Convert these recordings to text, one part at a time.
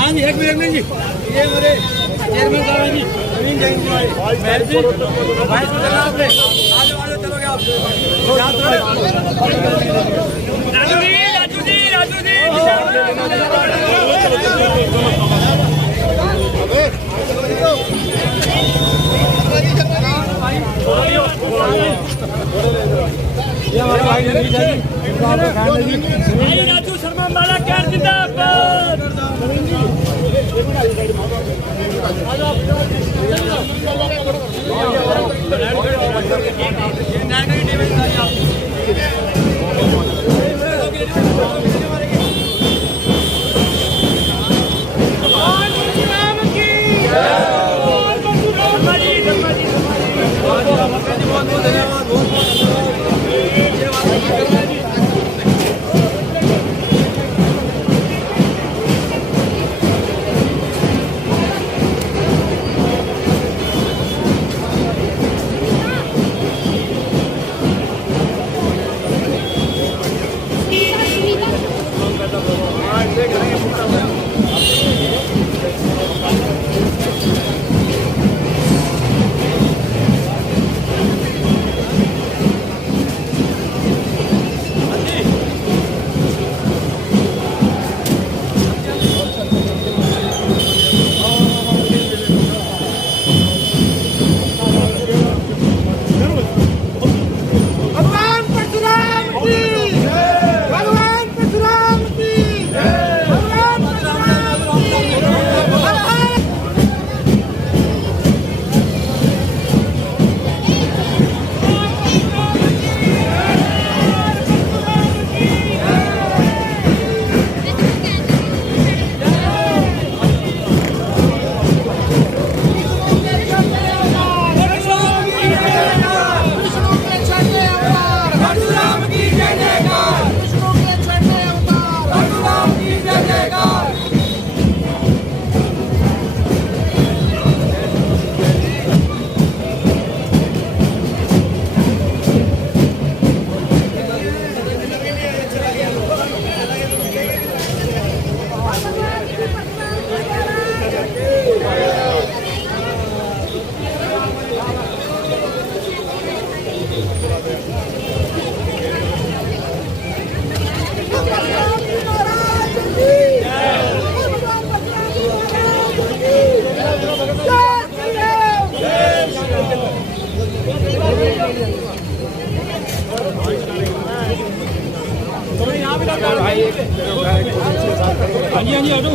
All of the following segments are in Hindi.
हाँ जी, एक मिनट जी, ये हमारे चेयरमैन साहब हैं जी, नवीन जैन जी हमारे महल जी, भाई चलना आपने, आज चलोगे आप, राजू जी, ये हमारे भाई नवीन जी, राजू शर्मा माला कैर जिंदाबाद। हाँ जी आजो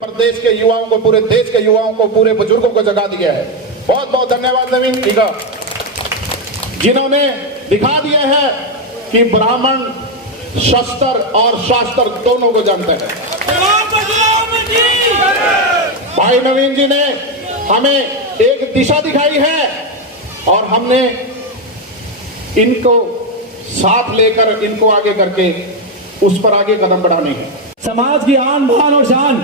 प्रदेश के युवाओं को, पूरे देश के युवाओं को, पूरे बुजुर्गों को जगा दिया है। बहुत बहुत धन्यवाद नवीन। ठीक है। जिन्होंने दिखा दिया है कि ब्राह्मण शस्त्र और शास्त्र दोनों को जानते हैं। भाई नवीन जी ने हमें एक दिशा दिखाई है और हमने इनको साथ लेकर इनको आगे करके उस पर आगे कदम बढ़ाने हैं। समाज की आन बान और शान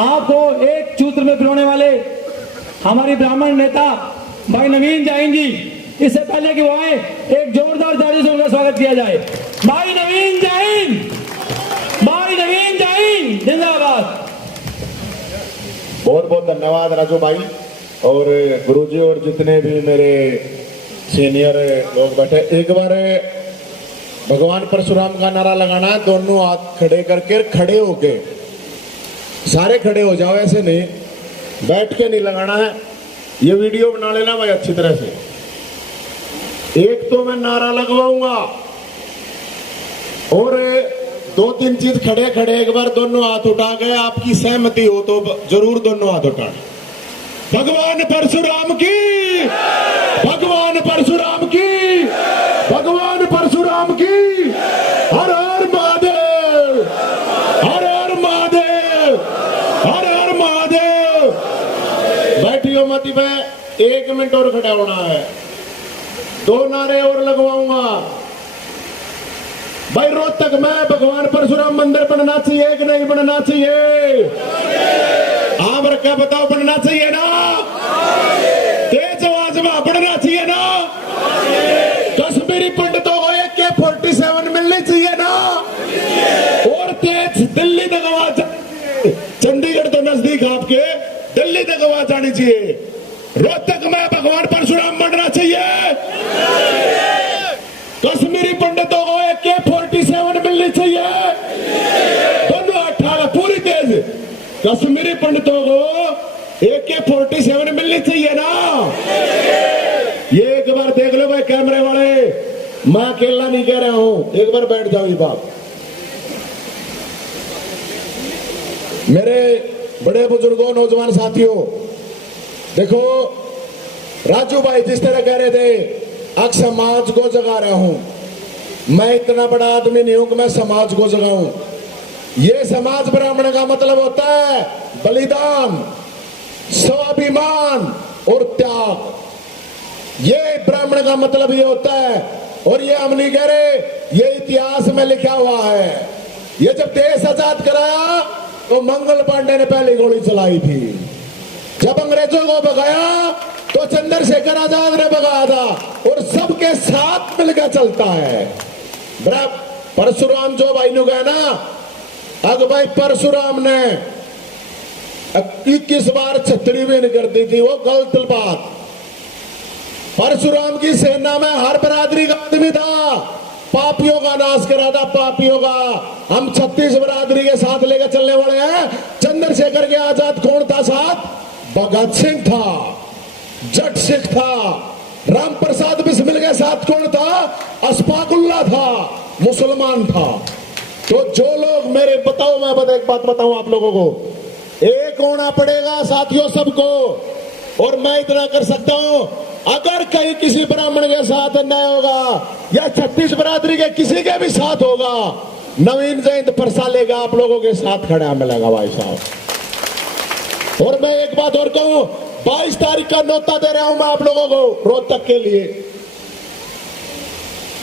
आपको एक सूत्र में पिरोने वाले हमारी ब्राह्मण नेता भाई नवीन जैन जी, इससे पहले कि वो आए एक जोरदार ताली से उनका स्वागत किया जाए। भाई नवीन जैन, भाई नवीन जैन जिंदाबाद। बहुत बहुत धन्यवाद राजू भाई और गुरुजी और जितने भी मेरे सीनियर लोग बैठे। एक बार भगवान परशुराम का नारा लगाना है, दोनों हाथ खड़े करके खड़े होके, सारे खड़े हो जाओ, ऐसे नहीं बैठ के नहीं लगाना है। ये वीडियो बना लेना भाई अच्छी तरह से। एक तो मैं नारा लगवाऊंगा और दो तीन चीज खड़े खड़े एक बार दोनों हाथ उठा गए, आपकी सहमति हो तो जरूर दोनों हाथ उठाना। भगवान परशुराम की, भगवान परशुराम की, भगवान परशुराम की। हर हर महादेव, हर हर महादेव, हर हर महादेव। बैठियो मत पे, 1 मिनट और खड़ा होना है। 2 नारे और लगवाऊंगा भाई। रोहतक में भगवान परशुराम मंदिर बनना चाहिए कि नहीं बनना चाहिए? आप क्या बताओ, बनना चाहिए ना? तेज आवाज में बनना चाहिए ना? कश्मीरी पंडितों को AK-47 मिलनी चाहिए ना? और तेज दिल्ली तक आवाज, चंडीगढ़ तो नजदीक आपके, दिल्ली तक आवाज आनी चाहिए। रोहतक में भगवान परशुराम बनना चाहिए। कश्मीरी पंडितों को AK-47 मिलनी चाहिए। दोनों 18 पूरी तेज कश्मीरी पंडितों को AK-47 मिलनी चाहिए ना? ये एक बार देख लो भाई कैमरे वाले, मैं अकेला नहीं कह रहा हूं, एक बार बैठ जाओ। ये बात मेरे बड़े बुजुर्गों, नौजवान साथियों, देखो राजू भाई जिस तरह कह रहे थे, अब समाज को जगा रहा हूं। मैं इतना बड़ा आदमी नहीं हूं कि मैं समाज को जगाऊं। ये समाज ब्राह्मण का मतलब होता है बलिदान, स्वाभिमान और त्याग। ये ब्राह्मण का मतलब ये होता है। और ये हम नहीं कह रहे, ये इतिहास में लिखा हुआ है। ये जब देश आजाद कराया तो मंगल पांडे ने पहली गोली चलाई थी। जब अंग्रेजों को भगाया तो चंद्रशेखर आजाद ने भगाया था। और सबके साथ मिलकर चलता है। परशुराम जो भाई ने कहा ना, अग भाई परशुराम ने 21 बार छतरी भी नहीं कर दी थी, वो गलत बात। परशुराम की सेना में हर बरादरी का आदमी था, पापियों का नाश करा था, पापियों का। हम 36 बरादरी के साथ लेकर चलने वाले हैं। चंद्रशेखर के आजाद कौन था साथ? भगत सिंह था, जट सिख था। राम प्रसाद बिस्मिल के साथ कौन था? अशफाकुल्ला था, मुसलमान था। तो जो लोग मेरे बताओ, मैं एक बात बताऊं आप लोगों को, एक होना पड़ेगा साथियों सबको। और मैं इतना कर सकता हूं, अगर कहीं किसी ब्राह्मण के साथ अन्याय होगा या 36 बरादरी के किसी के भी साथ होगा, नवीन जयंत परसालेगा आप लोगों के साथ खड़ा मिलेगा भाई साहब। और मैं एक बात और कहूं, 22 तारीख का न्योता दे रहा हूं मैं आप लोगों को रोहतक के लिए।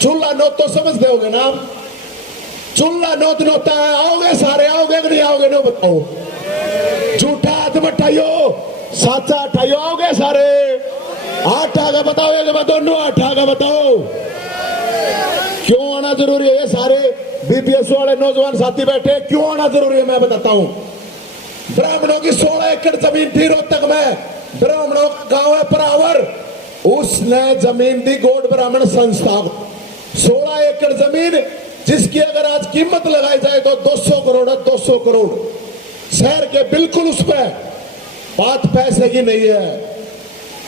चूल्हा नोत तो समझते होगे ना आप? चूल्हा नोत नोता है, आओगे सारे, आओगे कि नहीं आओगे? नो बताओ, झूठा हाथ में उठाइयो, साचा उठाइयो, आओगे सारे? हाथ आगे बताओ, एक बात दोनों हाथ आगे बताओ। क्यों आना जरूरी है? ये सारे BPS वाले नौजवान साथी बैठे, क्यों आना जरूरी है मैं बताता हूं। ब्राह्मणों की 16 एकड़ जमीन थी रोहतक में। ब्राह्मणों का गांव है परावर, उसने जमीन दी गौड़ ब्राह्मण संस्था को। 16 एकड़ जमीन जिसकी अगर आज कीमत लगाई जाए तो 200 करोड़ है, 200 करोड़। शहर के बिल्कुल उस पर बात पैसे की नहीं है।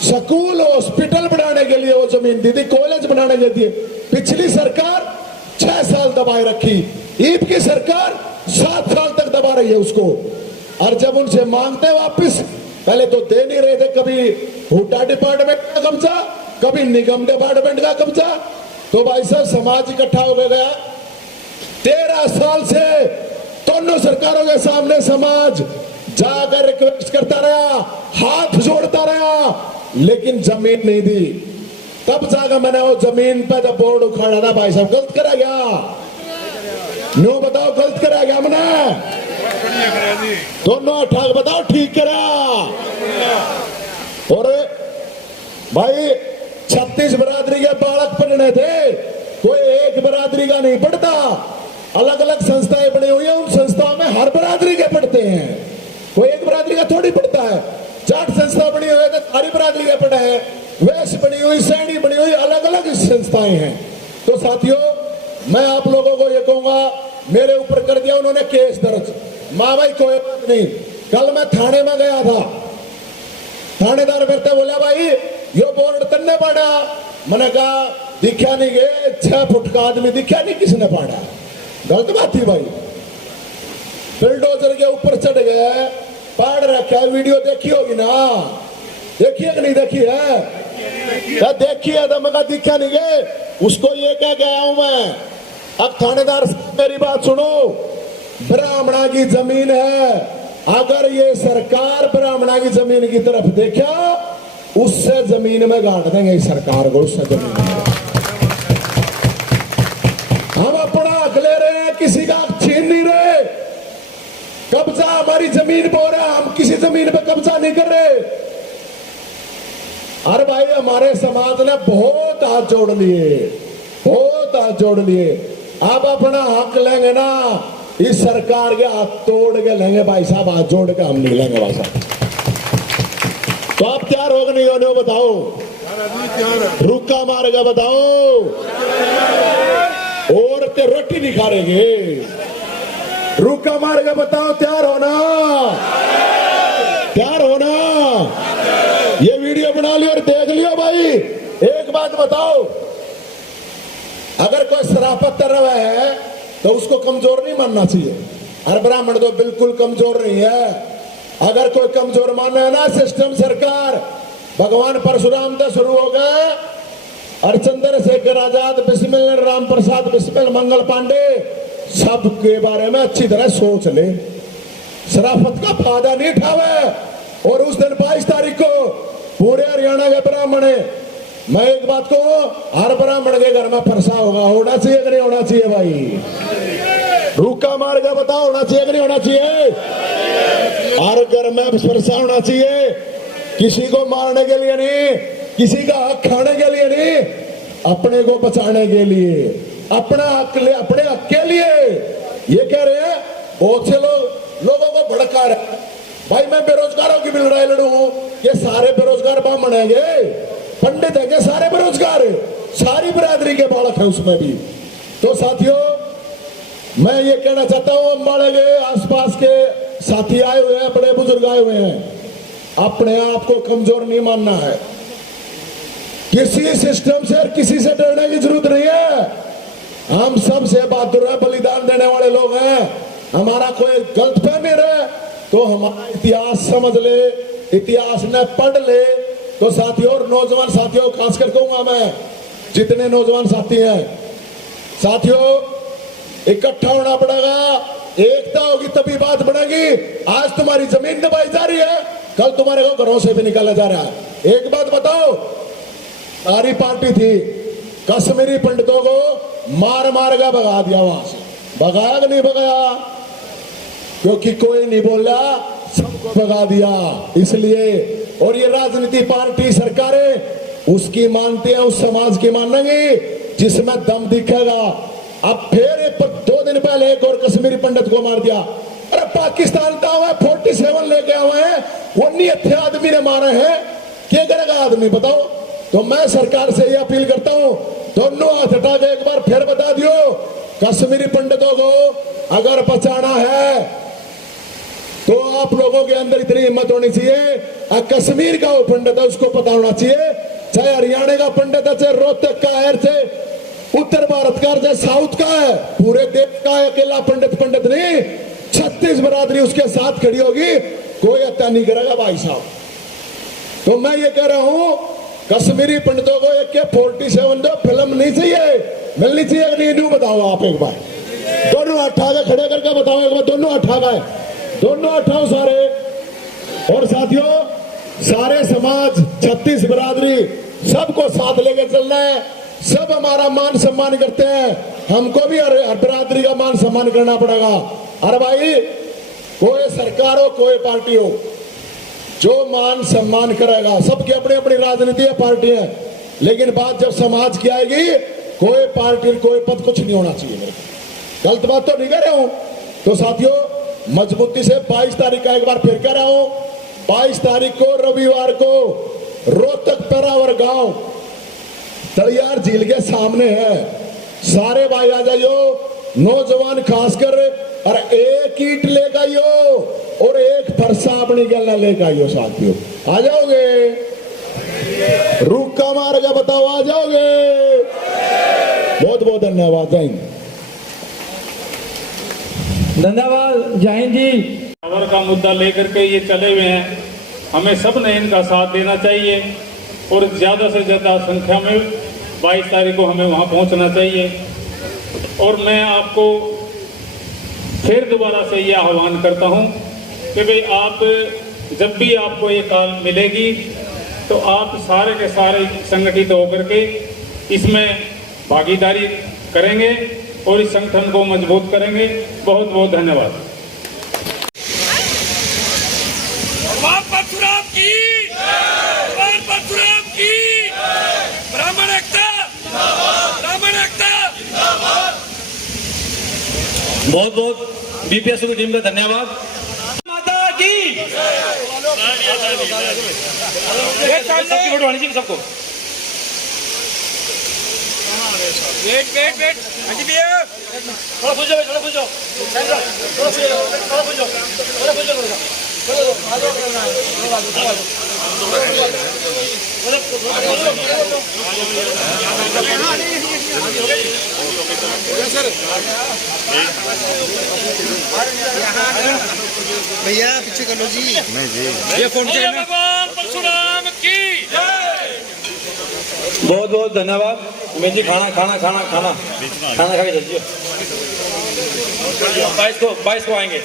स्कूल हॉस्पिटल बनाने के लिए वो जमीन दी थी, कॉलेज बनाने के लिए। पिछली सरकार 6 साल दबाए रखी, ईद की सरकार 7 साल तक दबा रही है उसको। और जब उनसे मांगते वापिस, पहले तो दे नहीं रहे थे। कभी हुड्डा डिपार्टमेंट का कब्जा, कभी निगम डिपार्टमेंट का कब्जा। तो भाई साहब समाज इकट्ठा हो गया। 13 साल से दोनों सरकारों के सामने समाज जाकर रिक्वेस्ट करता रहा, हाथ जोड़ता रहा, लेकिन जमीन नहीं दी। तब जाकर मैंने वो जमीन पे जब बोर्ड उखाड़ा था, भाई साहब गलत करा गया। नो बताओ गलत करा गया मैंने? दोनों ठाक बताओ ठीक करा। और भाई 36 बरादरी के बालक पढ़ने थे, कोई एक बरादरी का नहीं पढ़ता। अलग अलग संस्थाएं बनी हुई है, उन संस्थाओं में हर बरादरी के पढ़ते हैं, कोई एक बरादरी का थोड़ी पढ़ता है। जाट संस्था बनी हुई है तो सारी बरादरी के पढ़े हैं, वैश्य बनी हुई, सैनी बनी हुई, अलग अलग संस्थाएं हैं। तो साथियों, मैं आप लोगों को ये कहूंगा, मेरे ऊपर कर दिया उन्होंने केस दर्ज। माँ भाई कोई बात नहीं। कल मैं थाने में गया था, थानेदार मेरे से बोला भाई यो बोर्ड तन्ने पड़ा। मैंने कहा दिखा नहीं गए, 6 फुट का आदमी दिखा नहीं किसने पड़ा। गलत बात थी भाई। बिल्डोजर के ऊपर चढ़ गए, पढ़ रखा है, वीडियो देखी होगी ना? देखी है कि नहीं देखी है? देखी है तो मैं दिखा नहीं गए, उसको ये कह गया हूं मैं। अब थानेदार मेरी बात सुनो, ब्राह्मणा की जमीन है, अगर ये सरकार ब्राह्मणा की जमीन की तरफ देखा, उससे जमीन में गांठ देंगे इस सरकार को, उससे जमीन में। हम अपना हक ले रहे हैं, किसी का हक छीन नहीं रहे। कब्जा हमारी जमीन पर हो रहा है, हम किसी जमीन पे कब्जा नहीं कर रहे। अरे भाई हमारे समाज ने बहुत हाथ जोड़ लिए, बहुत हाथ जोड़ लिए। अब अपना हक लेंगे ना, इस सरकार के हाथ तोड़ के लेंगे भाई साहब, हाथ जोड़ के हम नहीं लेंगे भाई साहब। तो आप तैयार हो गए नहीं हो बताओ? रुका मारेगा बताओ? और ते रोटी नहीं खा रहेंगे, रुका मारेगा बताओ? तैयार होना, तैयार होना। ये वीडियो बना लियो और देख लियो भाई। एक बात बताओ, अगर कोई शराफत कर रहा है तो उसको कमजोर नहीं मानना चाहिए। अरे ब्राह्मण तो बिल्कुल कमजोर नहीं है। अगर कोई कमजोर माने है ना सिस्टम सरकार, भगवान परशुराम से शुरू हो गए, हरचंद्र शेखर आजाद, बिस्मिल राम प्रसाद, बिस्मिल मंगल पांडे, सबके बारे में अच्छी तरह सोच ले, शराफत का फायदा नहीं उठावे। और उस दिन 22 तारीख को पूरे हरियाणा के ब्राह्मण है, मैं एक बात को, हर ब्राह्मण के घर में फरसा होगा, होना चाहिए कि नहीं होना चाहिए भाई? रुका मार के बताओ, होना चाहिए कि नहीं होना चाहिए? हर घर में फरसा होना चाहिए, किसी को मारने के लिए नहीं, किसी का हक खाने के लिए नहीं, अपने को बचाने के लिए, अपना हक ले, अपने हक के लिए। ये कह रहे हैं बहुत से लोगों को भड़का रहे हैं। भाई मैं बेरोजगारों की भी लड़ाई लड़ू, ये सारे बेरोजगार ब्राह्मण है, पंडित है, सारे बेरोजगार है, सारी बरादरी के बालक है उसमें भी। तो साथियों, मैं ये कहना चाहता हूं, अम्बाड़े के आसपास के साथी आए हुए हैं, बड़े बुजुर्ग आए हुए हैं, अपने आप को कमजोर नहीं मानना है। किसी सिस्टम से और किसी से डरने की जरूरत नहीं है। हम सबसे बहादुर है, बलिदान देने वाले लोग हैं। हमारा कोई गलतफहमी है तो हमारा इतिहास समझ ले, इतिहास ने पढ़ ले। तो साथियों और नौजवान साथियों, खासकर कहूंगा मैं, जितने नौजवान साथी हैं, साथियों इकट्ठा होना पड़ेगा, एकता होगी तभी बात बढ़ेगी। आज तुम्हारी जमीन दबाई जा रही है, कल तुम्हारे को घरों से भी निकाला जा रहा है। एक बात बताओ, सारी पार्टी थी, कश्मीरी पंडितों को मार मार का भगा दिया, वहां से भगाया कि नहीं भगाया? क्योंकि कोई नहीं बोला, सबको भगा दिया इसलिए। और ये राजनीति पार्टी सरकारें उसकी मानती हैं, उस समाज की मानेंगी जिसमें दम दिखेगा। अब फिर 2 दिन पहले एक और कश्मीरी पंडित को मार दिया। अरे पाकिस्तान का हुआ 47 लेके आए हैं, 19 आदमी ने मारे हैं, क्या करेगा आदमी बताओ? तो मैं सरकार से ये अपील करता हूं, दोनों हाथ हटा के एक बार फिर बता दियो, कश्मीरी पंडितों को अगर बचाना है तो आप लोगों के अंदर इतनी हिम्मत होनी चाहिए। कश्मीर का वो पंडित है उसको पता होना चाहिए, चाहे हरियाणा का पंडित है, चाहे रोहतक का है, चाहे उत्तर भारत का, चाहे साउथ का है, पूरे देश का है, अकेला पंडित नहीं, 36 बरादरी उसके साथ खड़ी होगी, कोई हत्या नहीं करेगा भाई साहब। तो मैं ये कह रहा हूं, कश्मीरी पंडितों को एक के 47 दो फिल्म नहीं चाहिए, मिलनी चाहिए कि नहीं, बताओ आप एक बार। दोनों हाथ उठा के खड़े करके बताओ एक बार, दोनों हाथ उठा गए, दोनों उठाओ सारे। और साथियों, सारे समाज 36 बिरादरी सबको साथ लेकर चलना है। सब हमारा मान सम्मान करते हैं, हमको भी हर बिरादरी का मान सम्मान करना पड़ेगा। अरे भाई, कोई सरकार हो कोई पार्टी हो, जो मान सम्मान करेगा, सबकी अपनी अपनी राजनीति है, पार्टी है, लेकिन बात जब समाज की आएगी, कोई पार्टी कोई पद कुछ नहीं होना चाहिए। मेरे को गलत बात तो नहीं कह रहा हूं। तो साथियों, मजबूती से 22 तारीख का एक बार फिर कह रहा हूं, 22 तारीख को रविवार को रोहतक पेरावर गांव तलियार झील के सामने है। सारे भाई आ जाइयो, नौजवान खासकर, और एक ईंट लेकर आइयो और एक फरसा अपनी गलना लेकर आइयो। साथियों, आ जाओगे? रुक्का मार के बताओ, आ जाओगे? बहुत बहुत धन्यवाद। जय हिंद। धन्यवाद। जय हिंद जी। पावर का मुद्दा लेकर के ये चले हुए हैं, हमें सब ने इनका साथ देना चाहिए और ज़्यादा से ज़्यादा संख्या में 22 तारीख को हमें वहाँ पहुँचना चाहिए। और मैं आपको फिर दोबारा से ये आह्वान करता हूँ कि भाई, आप जब भी आपको ये कॉल मिलेगी तो आप सारे के सारे संगठित होकर के इसमें भागीदारी करेंगे और इस संगठन को मजबूत करेंगे। बहुत बहुत धन्यवाद। भगवान परशुराम की, भगवान परशुराम की, ब्राह्मण एकता, ब्राह्मण एकता। बहुत बहुत बीपीएससी की टीम का धन्यवाद। माता की सबकी फोटो आनी चाहिए सबको। वेट वेट वेट, अजी भैया थोड़ा खुश जाओ, थोड़ा खुश जाओ, थोड़ा खुश जाओ, थोड़ा खुश जाओ, थोड़ा खुश जाओ, भैया पीछे कर लो जी। नहीं जी, ये फोन चाहिए। भगवान परशुराम की। बहुत बहुत धन्यवाद। उमेश जी, खाना खाना खाना खाना खाना खा के चलिए। 22 को आएंगे।